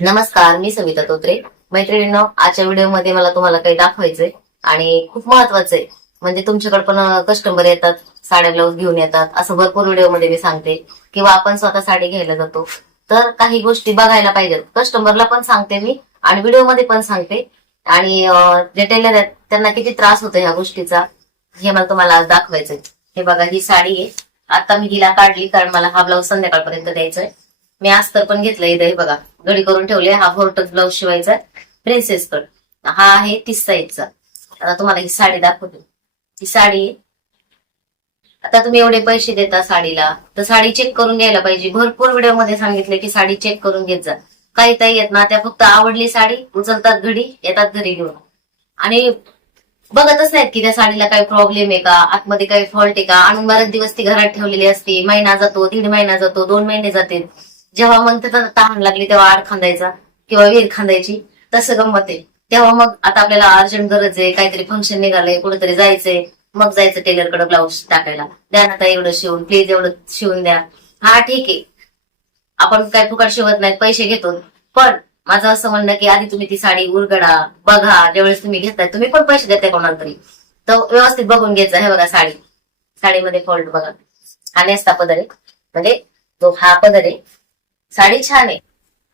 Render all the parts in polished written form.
नमस्कार, मी सविता तोत्रे. मैत्रिणींनो, आजच्या व्हिडिओमध्ये मला तुम्हाला काही दाखवायचंय आणि खूप महत्वाचं आहे. म्हणजे तुमच्याकडे पण कस्टमर येतात, साड्या ब्लाऊज घेऊन येतात, असं भरपूर व्हिडिओमध्ये मी सांगते. किंवा आपण स्वतः साडी घ्यायला जातो, तर काही गोष्टी बघायला पाहिजेत. कस्टमरला पण सांगते मी आणि व्हिडिओमध्ये पण सांगते. आणि जे टेलर आहेत त्यांना किती त्रास होतो ह्या गोष्टीचा, हे मला तुम्हाला आज दाखवायचंय. हे बघा, ही साडी आहे. आता मी हिला काढली कारण मला हा ब्लाऊज संध्याकाळपर्यंत द्यायचा आहे. मी अस्तर पण घेतलं इथं, हे बघा गडी करून ठेवले. हा फोर्टच ब्लाऊज शिवायचा प्रिन्सेस कट. हा आहे 30 साईजचा. आता तुम्हाला ही साडी दाखवते. ही साडी, आता तुम्ही एवढे पैसे देता साडीला, तर साडी चेक करून घ्यायला पाहिजे. भरपूर व्हिडिओ मध्ये सांगितले की साडी चेक करून घेत जा. काही ताई येत ना, त्या फक्त आवडली साडी उचलतात, घडी येतात घरी घेऊन आणि बघतच नाहीत की त्या साडीला काही प्रॉब्लेम आहे का, आतमध्ये काही फॉल्ट आहे का. आणून बरेच दिवस ती घरात ठेवलेली असते. महिना जातो, 1.5 महिना जातो, 2 महिने जाते. जेव्हा मग त्याचा तहान लागली तेव्हा आड खांदायचा किंवा विहीर खांदायची, तसं गंमत आहे. तेव्हा मग आता आपल्याला अर्जंट गरज आहे, काहीतरी फंक्शन निघालंय, कुठेतरी जायचंय, मग जायचं टेलरकडे ब्लाऊज टाकायला. द्या ना ताई एवढं शिवून, प्लीज एवढं शिवून द्या. हा ठीक आहे, आपण काय फुकट शिवत नाहीत, पैसे घेतो. पण माझं असं म्हणणं की आधी तुम्ही ती साडी उलगडा, बघा. ज्यावेळेस तुम्ही घेताय, तुम्ही पण पैसे देताय कोणाला तरी, तर व्यवस्थित बघून घ्यायचा. हे बघा साडी, साडीमध्ये फॉल्ट बघा. हा नेसता पदर आहे, म्हणजे जो हा पदर आहे. साडी छान आहे,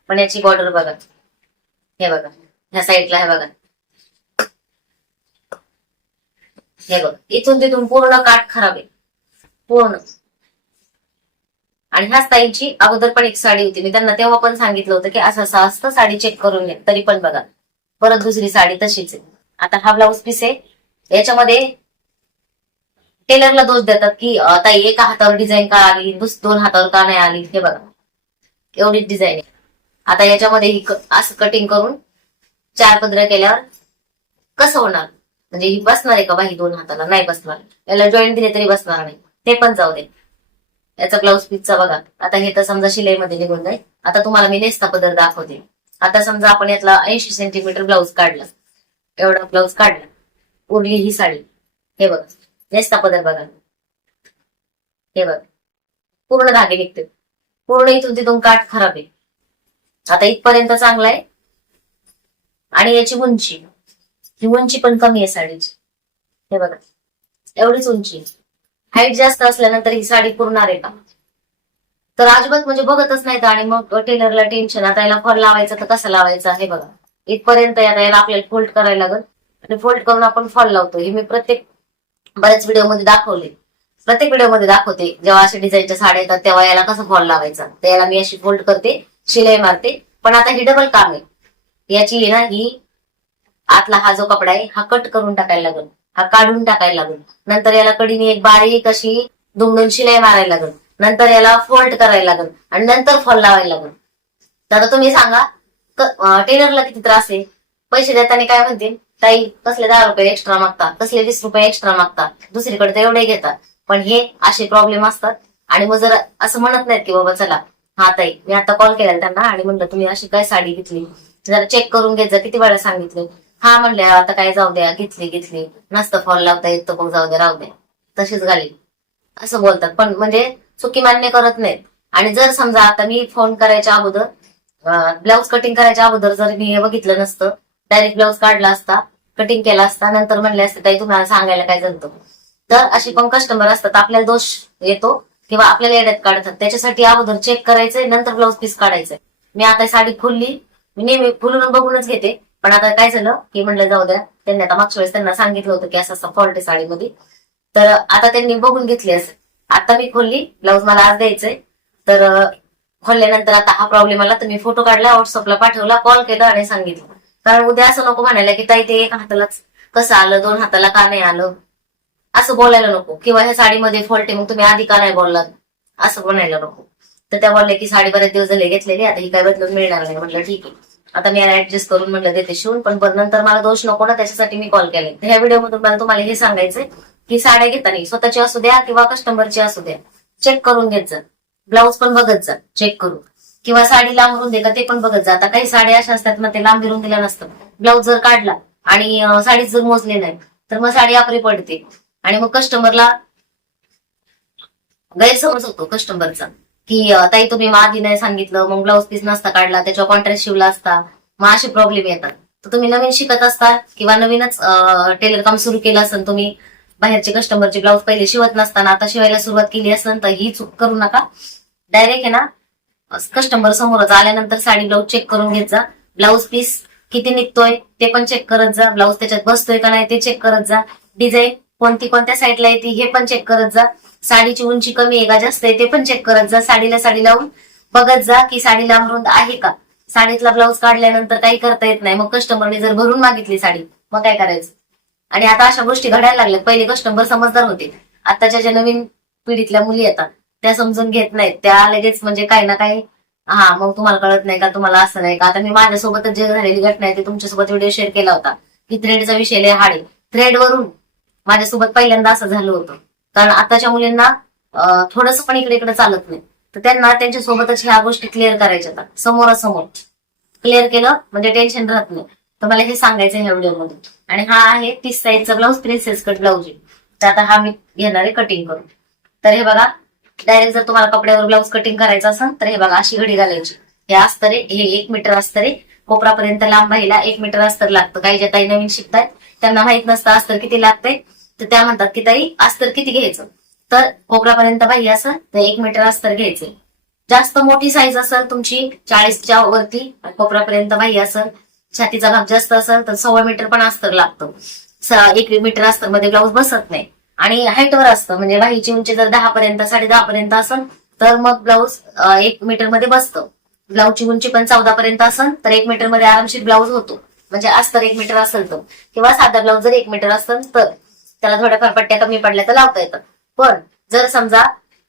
पण याची बॉर्डर बघा. हे बघा, ह्या साईडला हे बघा, हे बघा, इथून तिथून पूर्ण काठ खराब आहे, पूर्ण. आणि ह्या स्टाईलची अगोदर पण एक साडी होती, मी त्यांना तेव्हा पण सांगितलं होतं की असं असं असतं, साडी चेक करून घ्या. तरी पण बघा, परत दुसरी साडी तशीच आहे. आता हा ब्लाऊज पीस आहे, याच्यामध्ये टेलरला दोष देतात की ताई एका हातावर डिझाईन का आली, 2 हातावर का नाही आली. हे बघा, एवढीच डिझाईन आहे. आता याच्यामध्ये ही असं कटिंग करून 4 पदर केल्यावर कसं होणार? म्हणजे ही बसणार आहे का बाही 2 हाताला? नाही बसणार. याला जॉईंट दिले तरी बसणार नाही. ते पण जाऊ दे. याचा ब्लाऊज पीसचा बघा. आता हे तर समजा शिलाईमध्ये निघून जाईल. आता तुम्हाला मी नेसता पदर दाखवते. आता समजा आपण यातला 80 सेंटीमीटर ब्लाऊज काढला, एवढा ब्लाऊज काढला, उरली ही साडी. हे बघा, नेसता पदर बघा. हे बघा, पूर्ण धागे निघते, पूर्ण इथून तिथून काठ खराब आहे. आता इथपर्यंत चांगला आहे. आणि याची उंची, ही उंची पण कमी आहे साडीची. हे बघा, एवढीच उंची. हाईट जास्त असल्यानंतर ही साडी पुरणार आहे का? तर अजिबात म्हणजे बघतच नाहीत. आणि मग टेलरला टेन्शन, आता याला फॉल लावायचा तर कसा लावायचा. हे बघा, इथपर्यंत आता याला आपल्याला फोल्ड करायला लागल आणि फोल्ड करून आपण फॉल लावतो. हे मी बऱ्याच व्हिडिओमध्ये दाखवले, प्रत्येक व्हिडिओमध्ये दाखवते. जेव्हा अशा डिझाईनच्या साड्या येतात तेव्हा याला कसं फॉल लावायचा. तर याला मी अशी फोल्ड करते, शिलाई मारते. पण आता ही डबल काम आहे. याची ना, ही आतला हा जो कपडा आहे हा कट करून टाकायला लागल, हा काढून टाकायला लागल. नंतर याला कडीने एक बारीक अशी दुमडून शिलाई मारायला लागल. नंतर याला फोल्ड करायला लागल आणि नंतर फॉल लावायला लागल. तर आता तुम्ही सांगा, टेलरला किती त्रास आहे. पैसे देताना काय म्हणतील, ताई कसले 10 रुपये एक्स्ट्रा मागतात, कसले 20 रुपये एक्स्ट्रा मागतात, दुसरीकडे तर एवढे घेतात. पण हे असे प्रॉब्लेम असतात. आणि मग जर असं म्हणत नाहीत की बाबा चला, हा ताई मी आता कॉल केला त्यांना आणि म्हणलं तुम्ही अशी काय साडी घेतली, जरा चेक करून घेत जा. किती वेळा सांगितलं. हा म्हणले आता काय जाऊ द्या, घेतली नसतं फॉल लावता येत तर मग जाऊ द्या, राहू द्या, तशीच घाली, असं बोलतात. पण म्हणजे चुकी मान्य करत नाहीत. आणि जर समजा आता मी फोन करायच्या अगोदर, ब्लाऊज कटिंग करायच्या अगोदर जर मी हे बघितलं नसतं, डायरेक्ट ब्लाऊज काढला असता, कटिंग केला असता, नंतर म्हणले असते ताई तुम्हाला सांगायला काय झालं. तर असे पण कस्टमर असतात, आपल्याला दोष येतो किंवा आपल्याला येड्यात काढतात. त्याच्यासाठी अगोदर चेक करायचंय, नंतर ब्लाऊज पीस काढायचंय. मी आता साडी खुलली, मी नेहमी फुलून बघूनच घेते. पण आता काय झालं की म्हणलं जाऊ द्या, त्यांनी आता मागच्या वेळेस त्यांना सांगितलं होतं की असं फॉल्ट आहे साडीमध्ये, तर आता त्यांनी बघून घेतली असेल. आता मी खोलली, ब्लाऊज मला आज द्यायचंय. तर खोलल्यानंतर आता हा प्रॉब्लेम आला, तर मी फोटो काढला, व्हॉट्सअपला पाठवला, कॉल केला आणि सांगितलं. कारण उद्या असं नको म्हणायला की ताई ते 1 हातालाच कसं आलं, 2 हाताला का नाही आलं, असं बोलायला नको. किंवा ह्या साडीमध्ये फॉल्ट आहे मग तुम्ही आधी का नाही बोललात, असं म्हणायला नको. तर त्या बोलले की साडी बरेच दिवस झाले घेतलेली, आता ही काय बदलून मिळणार नाही. म्हटलं ठीक आहे, आता मी याला ऍडजस्ट करून म्हणलं देते शिवून. पण नंतर मला दोष नको ना, त्याच्यासाठी मी कॉल केले. ह्या व्हिडिओमधून मला तुम्हाला हे सांगायचंय की साड्या घेताना स्वतःची असू द्या किंवा कस्टमरची असू द्या, चेक करून घेत जा. ब्लाऊज पण बघत जा चेक करून. किंवा साडी लांबरून दे का ते पण बघत जा. आता काही साड्या अशा असतात ना, ते लांब भिरून दिल्या नसतं. ब्लाऊज जर काढला आणि साडी जर मोजली नाही तर मग साडी आपली पडते. आणि मग कस्टमरला गैरसमज होतो कस्टमरचा की ताई तुम्ही मग आधी नाही सांगितलं, मग ब्लाऊज पीस नसता काढला, त्याच्यावर कॉन्ट्रास्ट शिवला असता, मग असे प्रॉब्लेम येतात. तर तुम्ही नवीन शिकत असता किंवा नवीनच टेलर काम सुरू केलं असेल, तुम्ही बाहेरचे कस्टमरचे ब्लाऊज पहिले शिवत नसताना आता शिवायला सुरुवात केली असेल, तर ही चूक करू नका. डायरेक्ट आहे ना कस्टमर समोरच आल्यानंतर साडी ब्लाऊज चेक करून घेत जा. ब्लाऊज पीस किती निघतोय ते पण चेक करत जा, ब्लाऊज त्याच्यात बसतोय का नाही ते चेक करत जा, डिझाईन कोणत्या साईडला येते हे पण चेक करत जा, साडीची उंची कमी आहे का जास्त आहे ते पण चेक करत जा. साडीला साडी लावून बघत जा की साडी लांब रुंद आहे का. साडीतला ब्लाऊज काढल्यानंतर काही करता येत नाही, मग कस्टमरने जर भरून मागितली साडी मग काय करायचं. आणि आता अशा गोष्टी घडायला लागल्यात. पहिले कस्टमर समजदार होते, आताच्या ज्या नवीन पिढीतल्या मुली येतात त्या समजून घेत नाहीत, त्या लगेच म्हणजे काही ना काही, हा मग तुम्हाला कळत नाही का, तुम्हाला असं नाही का. आता मी माझ्यासोबतच जे झालेली घटना आहे ते तुमच्यासोबत व्हिडिओ शेअर केला होता की थ्रेडचा विषय लय हाड आहे. थ्रेडवरून माझ्यासोबत पहिल्यांदा असं झालं होतं. कारण आताच्या मुलींना थोडंसं पण इकडे इकडे चालत नाही, तर त्यांना त्यांच्यासोबतच ह्या गोष्टी क्लिअर करायच्या आता. समोरासमोर क्लिअर केलं म्हणजे टेन्शन राहत नाही. तर मला हे सांगायचं ह्या व्हिडिओमध्ये. आणि हा आहे 30 साईजचा ब्लाऊज, प्रिन्सेस कट ब्लाऊज आहे. तर आता हा मी घेणार आहे कटिंग करून. तर हे बघा, डायरेक्ट जर तुम्हाला कपड्यावर ब्लाऊज कटिंग करायचं असेल तर हे बघा अशी घडी घालायची. हे अस्तर आहे, हे 1 मीटर अस्तर आहे. कोपरापर्यंत लांब राहिला 1 मीटर अस्तर लागतं. काही ज्या ताई नवीन शिकतायत त्यांना माहित नसतं अस्तर किती लागतंय, तर त्या म्हणतात की ताई अस्तर किती घ्यायचं. तर कोपरापर्यंत बाही असेल तर 1 मीटर अस्तर घ्यायचे. जास्त मोठी साईज असेल तुमची 40च्या वरती, कोपरापर्यंत बाही असेल, छातीचा भाग जास्त असेल तर 1.25 मीटर पण अस्तर लागतं. 1 मीटर अस्तर मध्ये ब्लाऊज बसत नाही. आणि हाईटवर असतं, म्हणजे बाहीची उंची जर 10 पर्यंत 10.5 पर्यंत असेल तर मग ब्लाऊज 1 मीटर मध्ये बसतं. ब्लाऊजची उंची पण 14 पर्यंत असेल तर 1 मीटर मध्ये आरामशीर ब्लाऊज होतो. म्हणजे अस्तर 1 मीटर असेल तर, किंवा साधा ब्लाऊज जर 1 मीटर असेल तर त्याला थोड्याफार पट्ट्या कमी पडल्या तर लावता येतात. पण जर समजा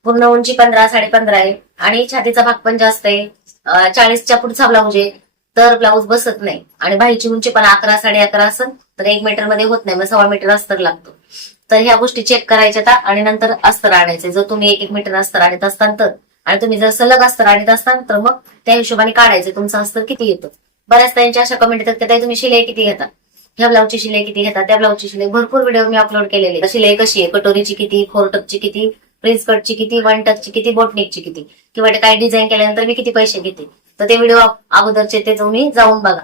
पूर्ण उंची 15 15.5 आहे आणि छातीचा भाग पण जास्त आहे, 40च्या पुढचा ब्लाऊज आहे, तर ब्लाऊज बसत नाही. आणि बाहीची उंची पण 11 11.5 असेल तर 1 मीटर मध्ये होत नाही, मग 1.25 मीटर अस्तर लागतं. तर ह्या गोष्टी चेक करायच्या आणि नंतर अस्तर आणायचे. जर तुम्ही 1 मीटर अस्तर आणत असताल तर, आणि तुम्ही जर सलग अस्तर आणत असताल तर मग त्या हिशोबाने काढायचे तुमचं अस्तर किती येतं. बऱ्याच त्यांच्या अशा कमेंट येतात की तुम्ही शिलाई किती घेता, ह्या ब्लाऊजची शिलाई किती घेता, त्या ब्लाऊजची शिलाई. भरपूर व्हिडिओ मी अपलोड केलेले. शिलाई कशी आहे, कटोरीची किती, 4 टक्सची किती, प्रिन्स कटची किती, 1 टक्सची किती, बोटनेकची किती, किंवा काही डिझाईन केल्यानंतर मी किती पैसे घेते, तर ते व्हिडिओ अगोदरचे ते तुम्ही जाऊन बघा.